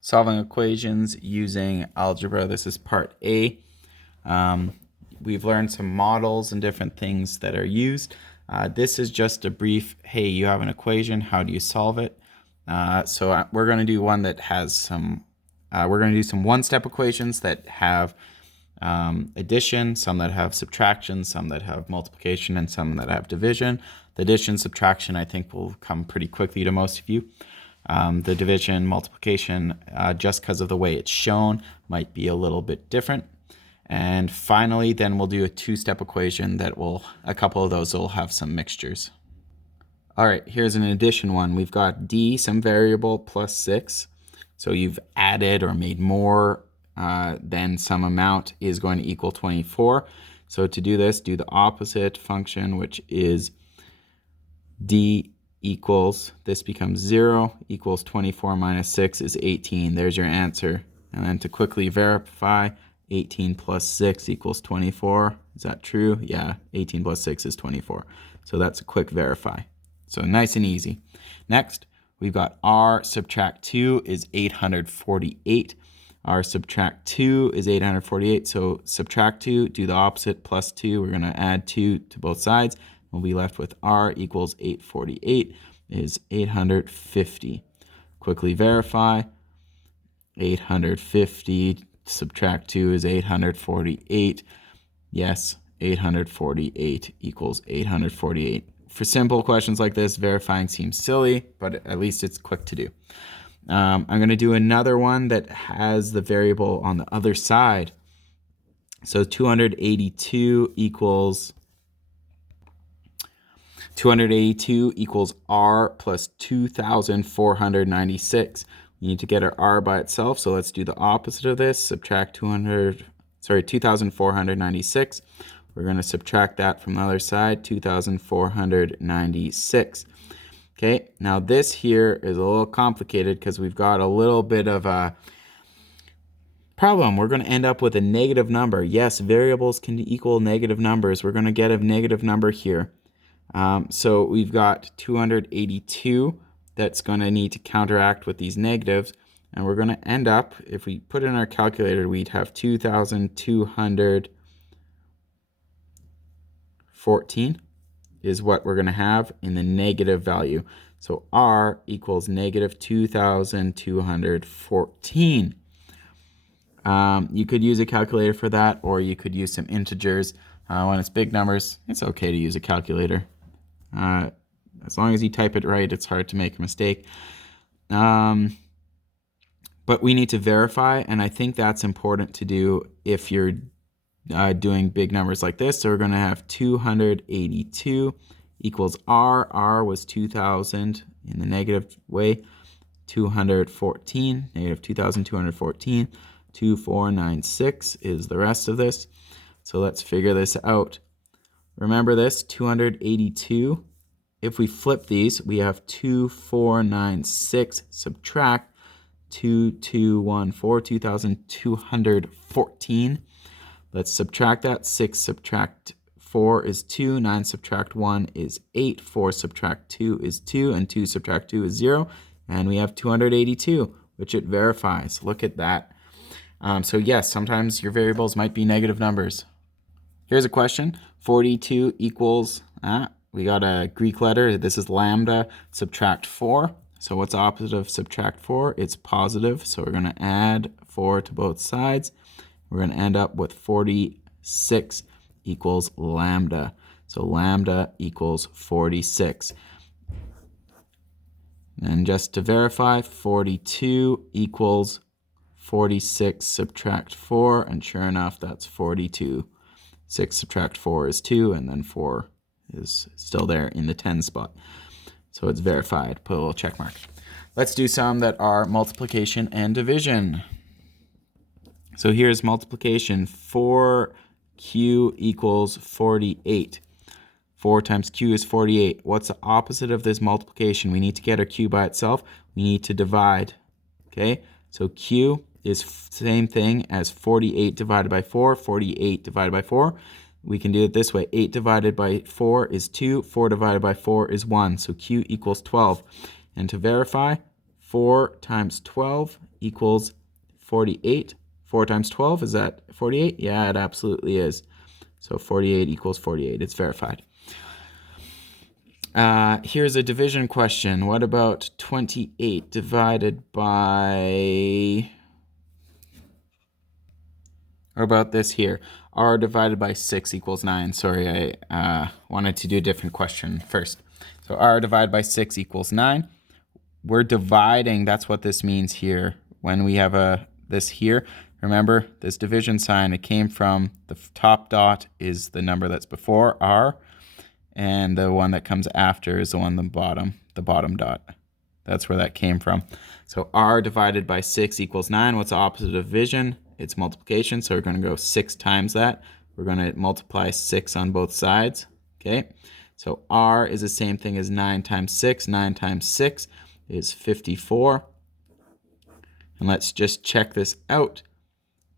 Solving equations using algebra. This is part A. We've learned some models and different things that are used. This is just a brief, hey, you have an equation, how do you solve it? We're going to do one that has some, we're going to do some one-step equations that have addition, some that have subtraction, some that have multiplication, and some that have division. The addition, subtraction, I think will come pretty quickly to most of you. The division, multiplication, just because of the way it's shown, might be a little bit different. And finally, then we'll do a two-step equation that will, a couple of those will have some mixtures. All right, here's an addition one. We've got d, some variable, plus 6. So you've added or made more than some amount is going to equal 24. So to do this, do the opposite function, which is d equals, this becomes 0, equals 24 minus 6 is 18. There's your answer. And then to quickly verify, 18 plus 6 equals 24. Is that true? Yeah, 18 plus 6 is 24. So that's a quick verify. So nice and easy. Next, we've got r subtract 2 is 848. r subtract 2 is 848. So subtract 2, do the opposite, plus 2. We're going to add 2 to both sides. We'll be left with r equals 848 is 850. Quickly verify. 850 subtract 2 is 848. Yes, 848 equals 848. For simple questions like this, verifying seems silly, but at least it's quick to do. I'm going to do another one that has the variable on the other side. So 282 equals r plus 2,496. We need to get our r by itself, so let's do the opposite of this. Subtract 2,496. We're going to subtract that from the other side, 2,496. Okay, now this here is a little complicated because we've got a little bit of a problem. We're going to end up with a negative number. Yes, variables can equal negative numbers. We're going to get a negative number here. So we've got 282 that's going to need to counteract with these negatives. And we're going to end up, if we put in our calculator, we'd have 2,214 is what we're going to have in the negative value. So r equals negative 2,214. You could use a calculator for that, or you could use some integers. When it's big numbers, it's okay to use a calculator. As long as you type it right, it's hard to make a mistake. But we need to verify, and I think that's important to do if you're doing big numbers like this. So we're going to have 282 equals r. r was 2,000 in the negative way. 214, negative 2,214. 2,496 is the rest of this. So let's figure this out. Remember this, 282. If we flip these, we have 2,496 subtract 2,214, 2,214. Let's subtract that. 6 subtract 4 is 2. 9 subtract 1 is 8. 4 subtract 2 is 2. And 2 subtract 2 is 0. And we have 282, which it verifies. Look at that. So yes, sometimes your variables might be negative numbers. Here's a question. 42 equals, we got a Greek letter. This is lambda. Subtract 4. So what's the opposite of subtract 4? It's positive. So we're going to add 4 to both sides. We're going to end up with 46 equals lambda. So lambda equals 46. And just to verify, 42 equals 46 subtract 4. And sure enough, that's 42. 6 subtract 4 is 2, and then 4 is still there in the 10 spot. So it's verified. Put a little check mark. Let's do some that are multiplication and division. So here's multiplication. 4q equals 48. 4 times q is 48. What's the opposite of this multiplication? We need to get our q by itself. We need to divide. Okay, so q is same thing as 48 divided by 4. 48 divided by 4. We can do it this way. 8 divided by 4 is 2. 4 divided by 4 is 1. So q equals 12. And to verify, 4 times 12 equals 48. 4 times 12, is that 48? Yeah, it absolutely is. So 48 equals 48. It's verified. Here's a division question. What about 28 divided by... Or about this here? R divided by 6 equals 9. Sorry, I wanted to do a different question first. So R divided by 6 equals 9. We're dividing, that's what this means here. When we have this here, remember this division sign, it came from the top dot is the number that's before R, and the one that comes after is the one the bottom dot. That's where that came from. So R divided by 6 equals 9. What's the opposite of division? It's multiplication, so we're going to go 6 times that. We're going to multiply 6 on both sides, okay? So R is the same thing as 9 times 6. 9 times 6 is 54. And let's just check this out.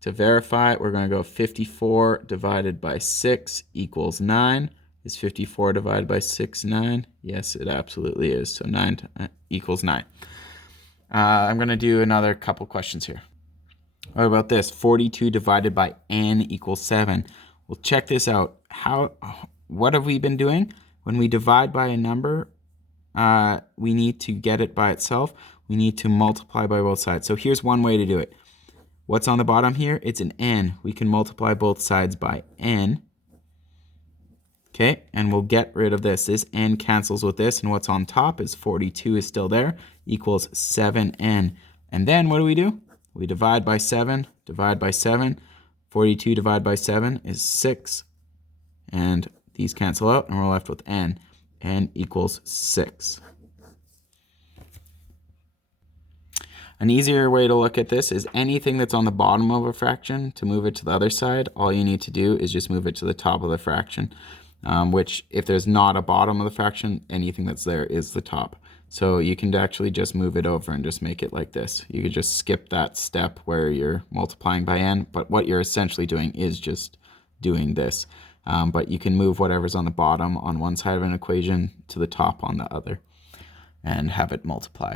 To verify it, we're going to go 54 divided by 6 equals 9. Is 54 divided by 6 9? Yes, it absolutely is. So 9 equals 9. I'm going to do another couple questions here. What about this? 42 divided by n equals 7. Well, check this out. What have we been doing? When we divide by a number, we need to get it by itself. We need to multiply by both sides. So here's one way to do it. What's on the bottom here? It's an n. We can multiply both sides by n. Okay, and we'll get rid of this. This n cancels with this, and what's on top is 42 is still there, equals 7n. And then what do? We divide by 7, divide by 7. 42 divided by 7 is 6. And these cancel out, and we're left with n. n equals 6. An easier way to look at this is anything that's on the bottom of a fraction, to move it to the other side, all you need to do is just move it to the top of the fraction. Which, if there's not a bottom of the fraction, anything that's there is the top. So you can actually just move it over and just make it like this. You could just skip that step where you're multiplying by n, but what you're essentially doing is just doing this. But you can move whatever's on the bottom on one side of an equation to the top on the other and have it multiplied.